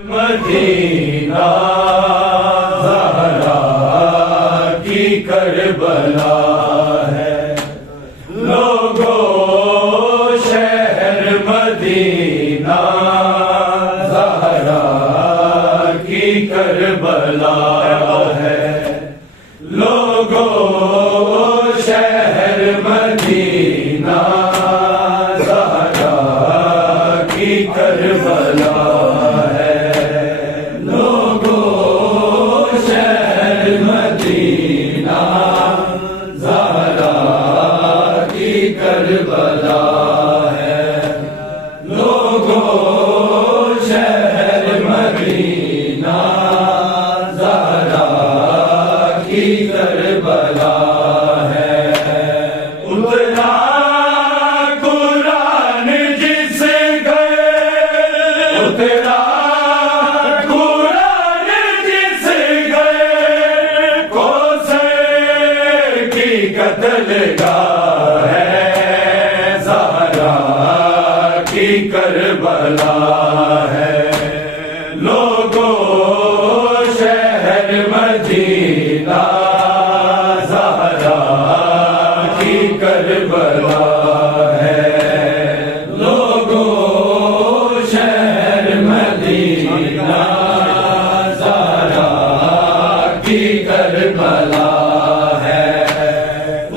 Medina Zahra की Karbala है। लोगो शहर मदीना ज़हरा की करबला है। लोगो शहर मदीना ज़हरा की करबला करबला है। लोगो शहर मदीना ज़हरा की करबला है। उतरा कुरान जिस गए, उतरा कुरान जिस गए, कोसे की कत्लगाह है। करबला है। लोगो शहर मदीना ज़हरा की करबला है। लोगो शहर मदीना ज़हरा की करबला है।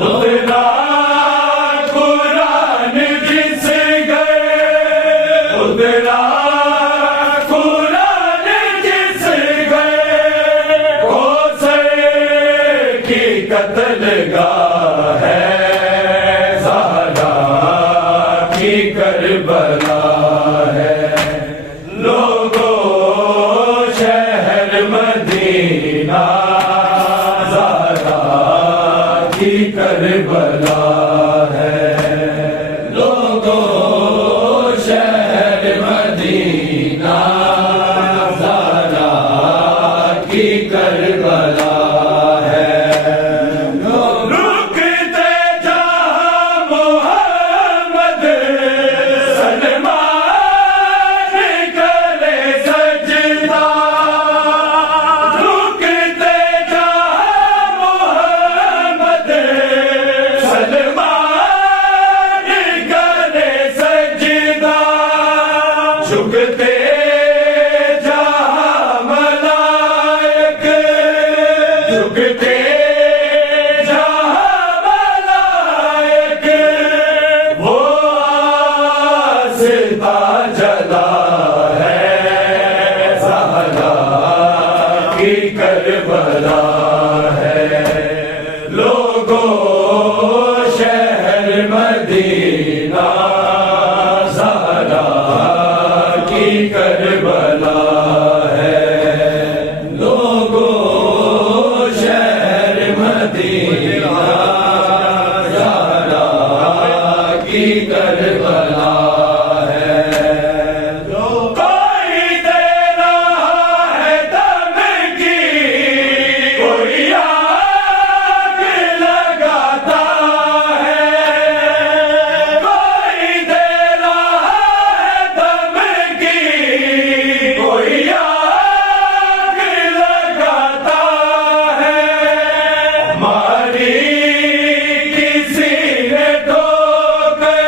उतरा कुरान जिस उतरा कुरान जिस गए, कोसे की कत्लगाह है। ज़हरा की करबला है। लोगो शहर मदीना ज़हरा की करबला है। लोगो मदीना ज़हरा की करबला है। रुकते जहाँ मोहम्मद सलमान करे सजदा, रुकते जहाँ मोहम्मद सलमान करे सजदा, झुकते जहाँ मलाइक, झुकते जहाँ मलाइक, वो आस्था जला है। ज़हरा की करबला है। लोगो शहर मदीना ज़हरा की करबला है। लोगो शहर मदीना ज़हरा की करबला है। कोई दे रहा है दम की, कोई आग लगाता है। कोई दे रहा है दम की, कोई आग लगाता है। मारी किसी ने ठोकर,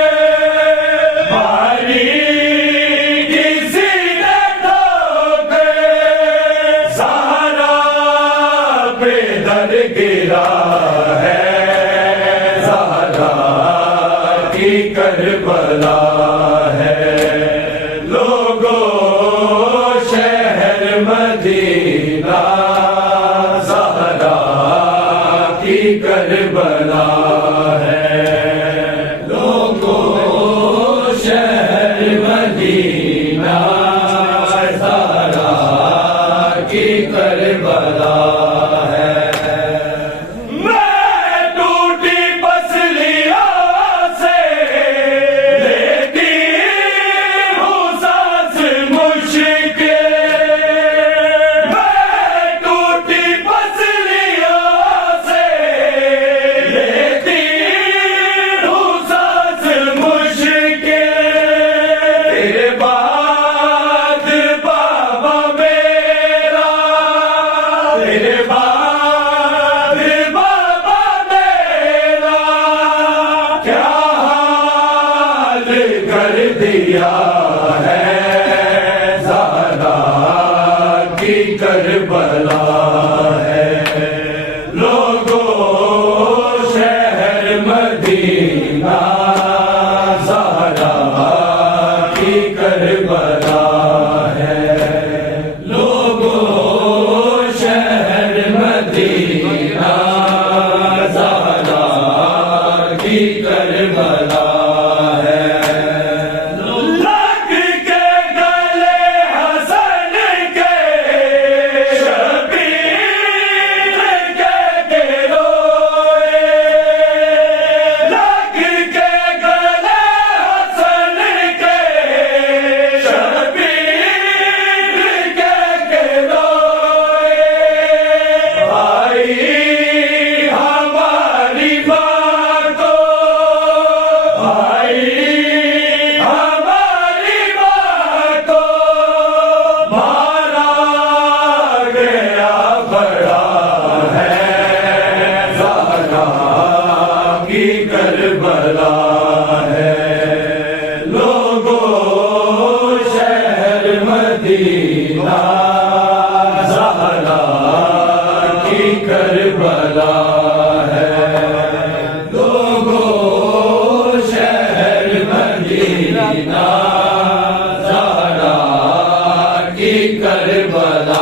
मारी किसी ने ठोकर, ज़हरा पे दर गिरा है। ज़हरा की करबला है। लोगो शहर मदीना ज़हरा की करबला है। लोगो शहर मदीना ज़हरा की करबला है। मैं टूटी पसलियों से लेती हूँ सांस मुश्किल, मैं टूटी पसलियों से ज़हरा की करबला है। लोगों शहर मदीना ज़हरा की करबला है। लोगों शहर मदीना ज़हरा की करबला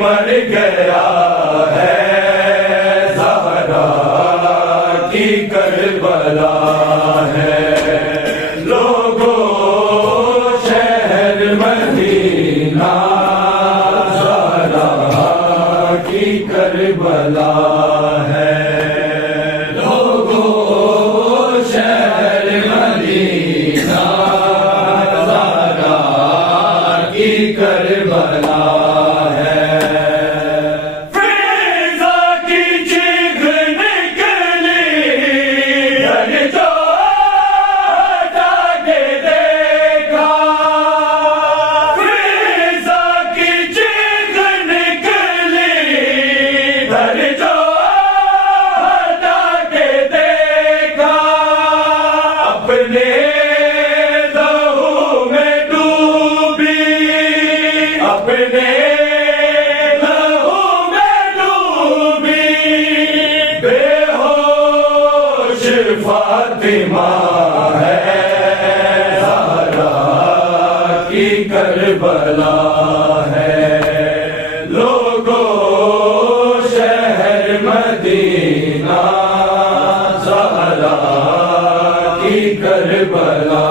मर गया है ज़हरा की करबला है। लोगों शहर मदीना ज़हरा की करबला है। लोगों शहर मदीना ज़हरा की करबला फातिमा है ज़हरा की करबला है। लोगों शहर मदीना ज़हरा की करबला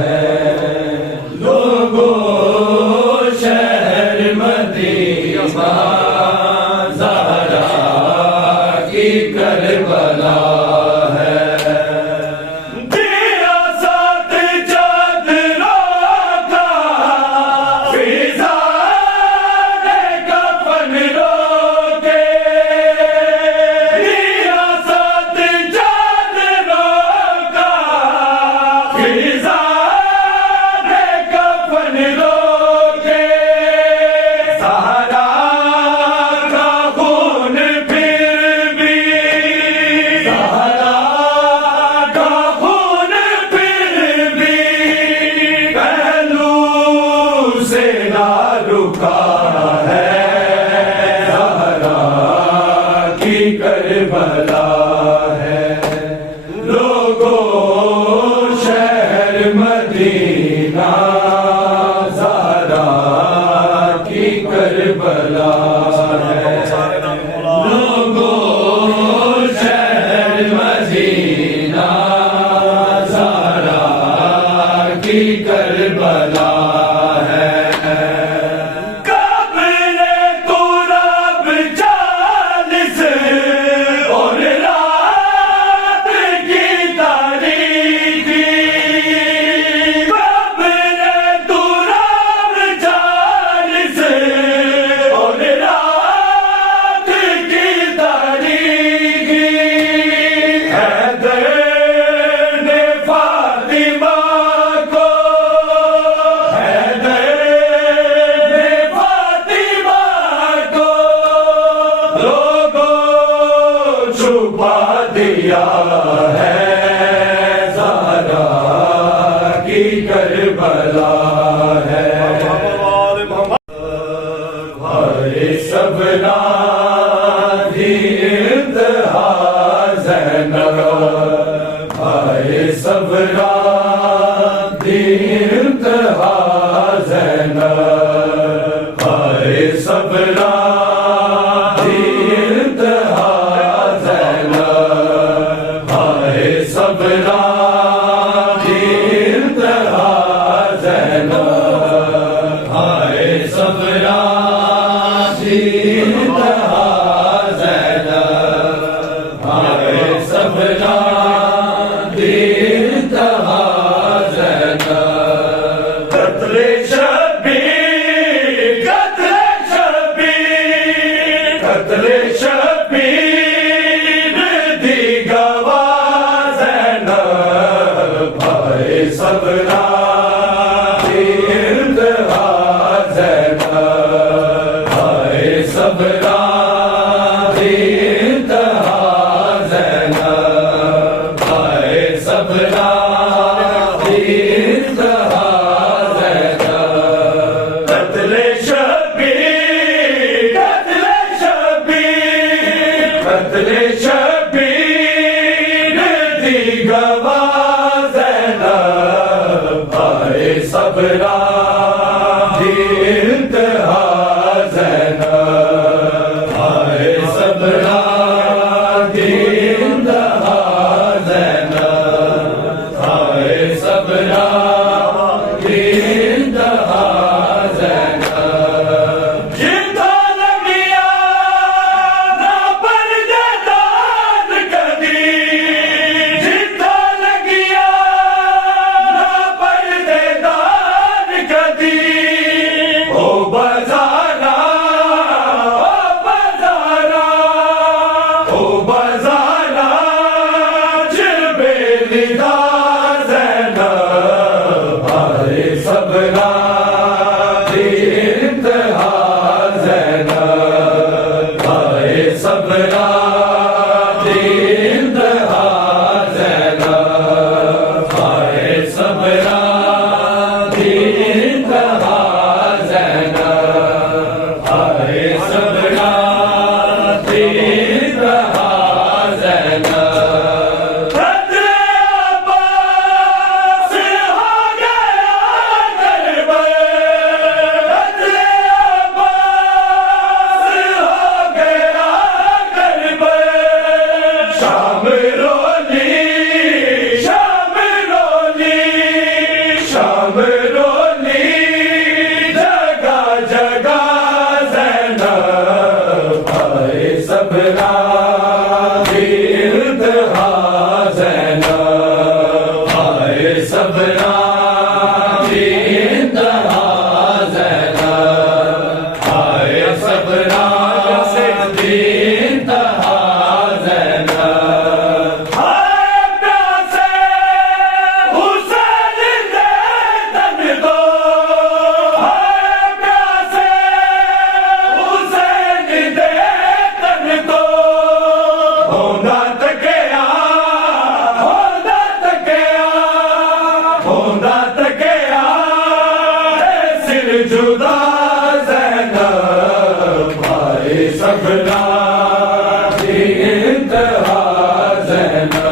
है। लोगों शहर मदीना ज़हरा की करबला रुका है ज़हरा की करबला है। लोगों शहर मदीना ज़हरा की करबला है। लोगों शहर मदीना ज़हरा की करबला दिया है ज़हरा की करबला है। हरे सबना दी इंतहा ज़ैनब, हरे सबना दी इंतहा ज़ैनब, हरे सबना सबना की इंतहा ज़ैनब। सबरा दी इंतहा ज़ैनब, हाय सबरा दी इंतहा ज़ैनब। कत्ले शब्बीर, कत्ले शब्बीर, कत्ले शब्बीर दी गवाह ज़ैनब, हाय सबरा दी इंतहा ज़ैनब, हाय सबरा दी इंतहा ज़ैनब, हाय सबरा दी इंतहा ज़ैनब। कत्ले शब्बीर, कत्ले शब्बीर, कत्ले शब्बीर दी गवाह ज़ैनब, हाय सबरा दी इंतहा ज़ैनब, हाय सबरा दी इंतहा ज़ैनब, हाय सबरा दी इंतहा ज़ैनब। जिंदा लगिया ना पर्देदार कदी, जिंदा लगिया ना पर्देदार कदी। ओ बज़ारा, ओ बज़ारा, ओ बज़ारा जिलबे निदा ज़ैनब, हाय सबरा दी इंतहा ज़ैनब, हाय सबरा दी इंतहा ज़ैनब, हाय सबरा दी इंतहा ज़ैनब, हाय सबरा दी इंतहा ज़ैनब। कत्ले अब्बास हो गया करबल, कत्ले अब्बास हो गया करबल। शाम रोली, शाम रोली, शाम रोली जगह जगह ज़ैनब, हाय सबरा दी इंतहा ज़ैनब, हाय सबरा दी इंतहा ज़ैनब, हाय सबरा दी इंतहा ज़ैनब। हाय प्यासे हुसैन दे तन दो, हाय प्यासे हुसैन दे तन दो। होना तकिया, होना तकिया, होना तकिया सिर जुदा ज़ैनब, हाय सबरा दी इंतहा ज़ैनब,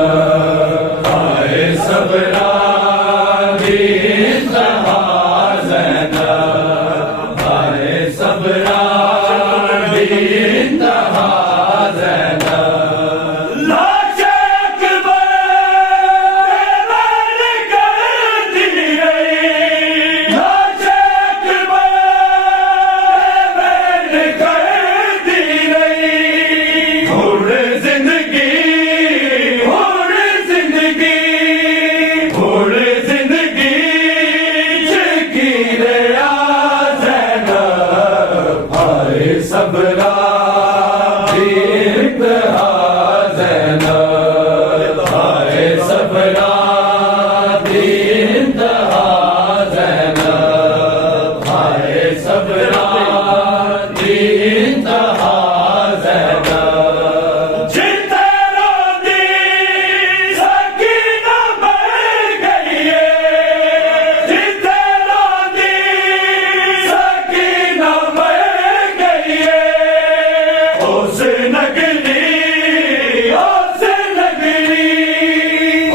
हाय सबरा दी इंतहा ज़ैनब, हाय सबरा दी इंतहा ज़ैनब। लाशे अकबर तेरे कर दी गई, लाशे अकबर तेरे कर दी गई। हुर्र जिंदगी, हुर्र जिंदगी, हुर्र जिंदगी ज़कीर या ज़ैनब, हाय सबरा दी इंतहा ज़ैनब, हाय सबरा दी इंतहा ज़ैनब, हाय सबरा दी इंतहा ज़ैनब। जिते रोती सकीना मर गई है, जिते रोती सकीना मर गई है। उस नगरी, उस नगरी,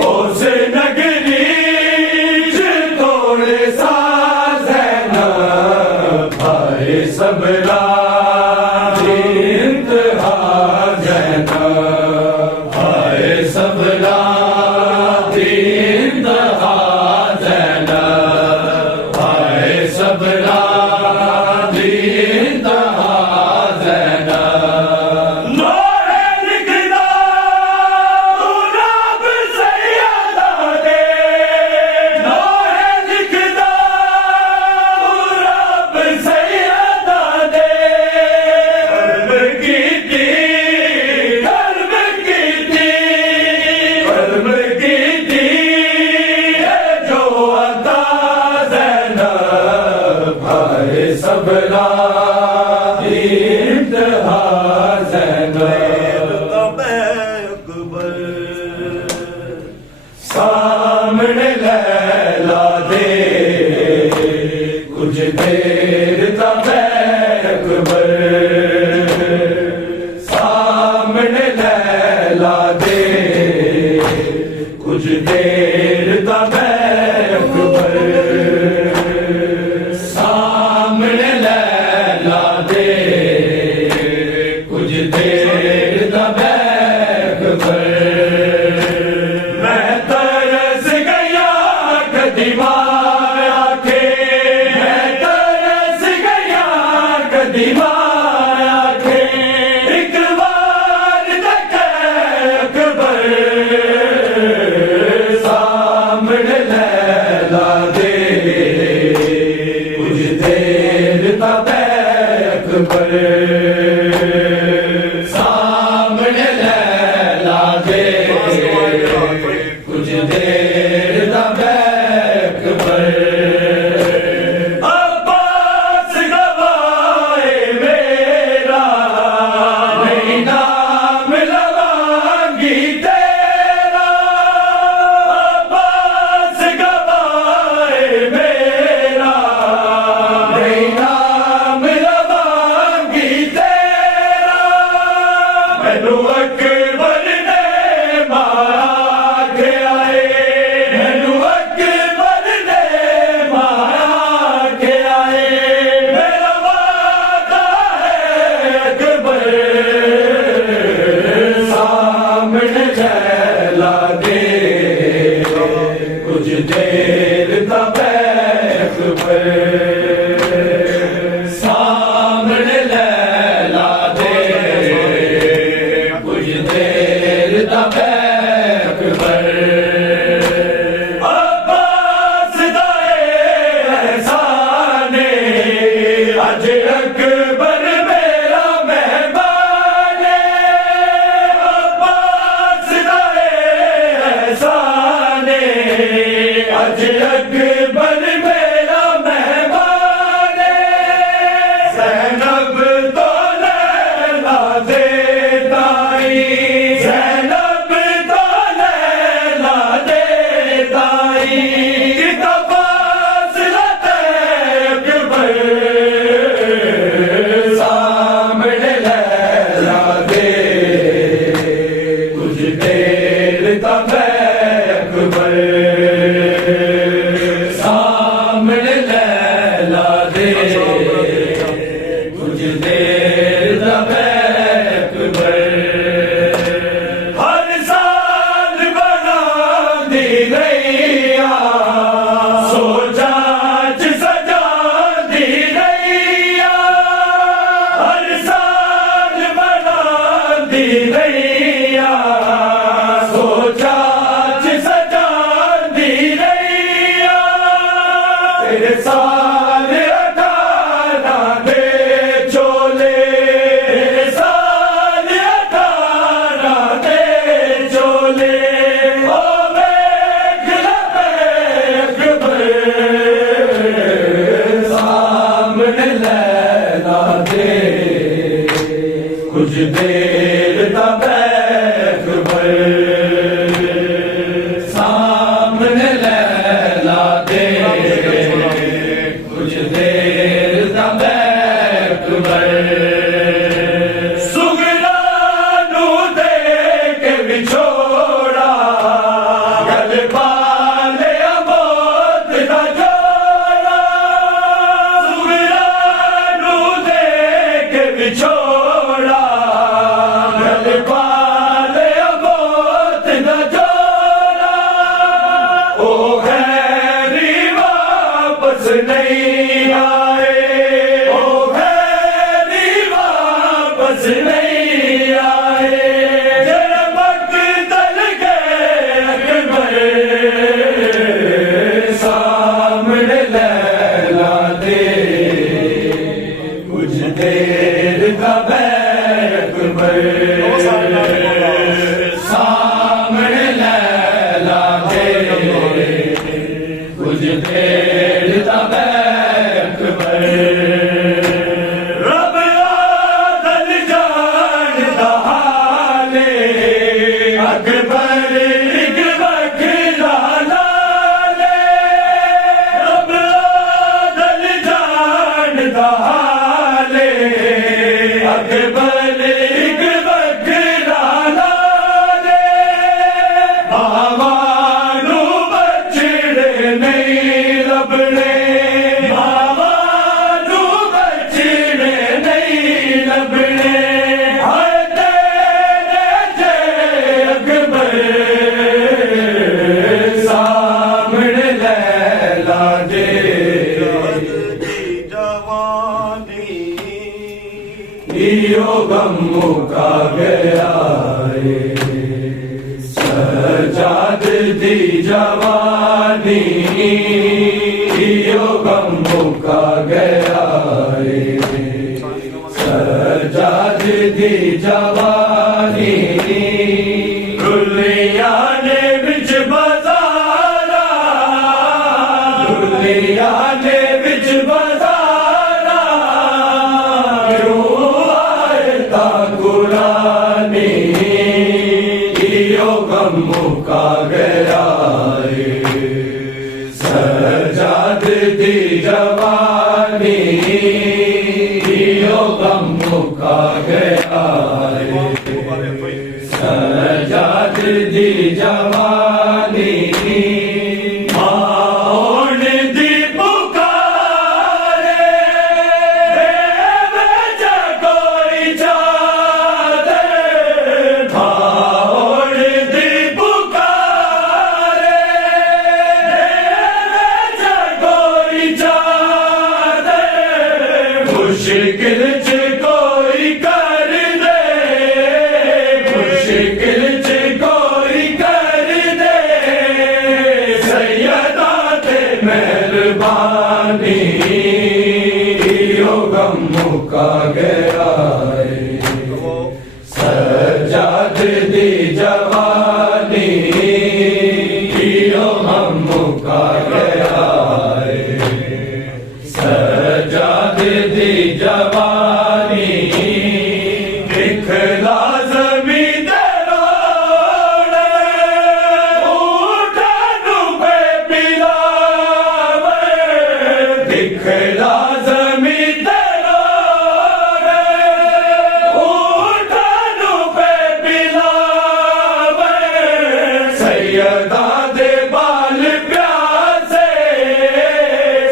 उस नगरी तोड़े सा ज़ैनब, हाय सबला इंतहा ज़ैनब अकबर सामने लैला दे कुछ देर तब अकबर सामने लैला दे कुछ देर तब अकबर सामने लैला दे कुछ देर तब अकबर मैं तरस गया कदीमाया के मैं तरस गया कदीमाया के एक बार तक अकबर सामने लैला दे कुछ देर तब अकबर सामने लैला दे कुछ देर तब अकबर अब्बास गवाए मेरा नहीं नाम लवांगी तेरा अब्बास गवाए मेरा नहीं नाम लवांगी तेरा मैनू अकबर ने मारा के आए मैनू अकबर ने मारा के आए मेरा वादा है अकबर सामने लैला दे कुछ देर तब अकबर सामने लैला दे कुछ देर तब अकबर अब्बास दाए एहसाने अज अकबर मेरा मेहमान अब्बास दाए एहसाने अज अकबर मेरा मेहमान ज़ैनब तो लैला दे दाई ज़ैनब तो लैला दे दाई फासला अकबर सामने लैला दे कुछ देर तब अकबर सामने लैला दे कुछ देर तब अकबर हर साल बना दी रैया सो जाच सजा दी रैया हर साल बना दी रैया सो जाच सजा दी रैया तेरे साल 18 दे चोले तेरे साल 18 दे चोले ओ देख अकबर सामने लैला दे कुछ देर तब अकबर सामने लैला दे कुछ देर तब अकबर सुगरा नू दे के विछोड़ा गल पाले मौत दा जोड़ा सुगरा नू दे के विछोड़ा गल पाले मौत दा जोड़ा ओ खैरी वापस नहीं आए ओ खैरी वापस नहीं आए जरा मकतल गए अकबर सामने लैला दे कुछ देर तब अकबर एक बकराना दे बाबानू बछड़े नहीं लभने बाबानू बछड़े नहीं लभने हाय तेरे जे अकबर सामने लैला दे यो गम मुका गया रे सजाद दी जवानी यो गम मुका गया रे सजाद दी जवानी दुनिया ने बिच बाजारा दुनिया ने बिच बाजारा कुरानी यो गम मुका गया रे सजाद दी जवानी यो गम मुका गया रे सजाद दी जवानी मुश्किल च कोई कर दे मुश्किल च कोई कर दे सैयदा ते मेहरबानी यो गम मुका गया रे सजाद दी जवानी यो गम मुका गया रे सजाद दी जवानी दिखला ज़मीन दे रोड़े ऊठा पे पिलावे दिखला ज़मीन दे रोड़े ऊठा पे पिलावे सैयदा दे बाल प्यासे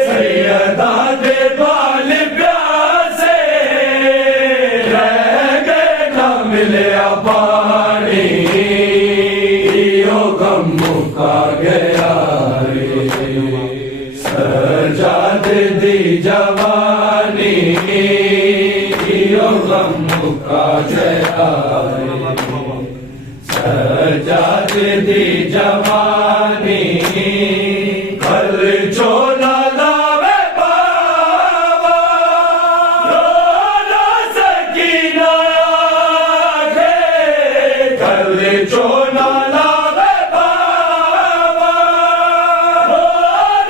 सैयदा दे बाल प्यासे रह गए ना मिले पानी यो गम मुका गया रे सजाद दी जवानी यो गम मुका गया रे सजाद दी जवानी कल चोला लावे बाबा रो रो सकीना आगे कल चोला लावे बाबा रो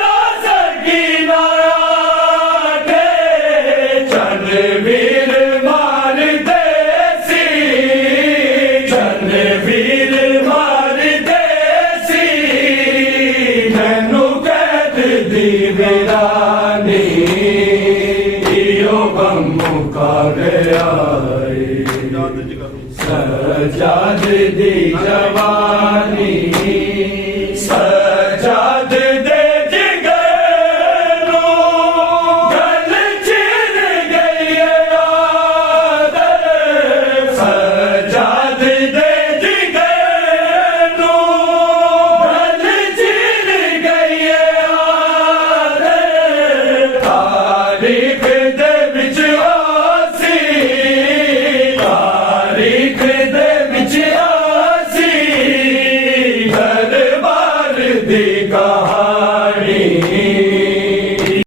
रो सकीना आगे चंद्रवीर मार देसी चंद्रवीर मार देसी मैनू कैद दी वीरानी यो गम मुका गया रे सजाद दी जवानी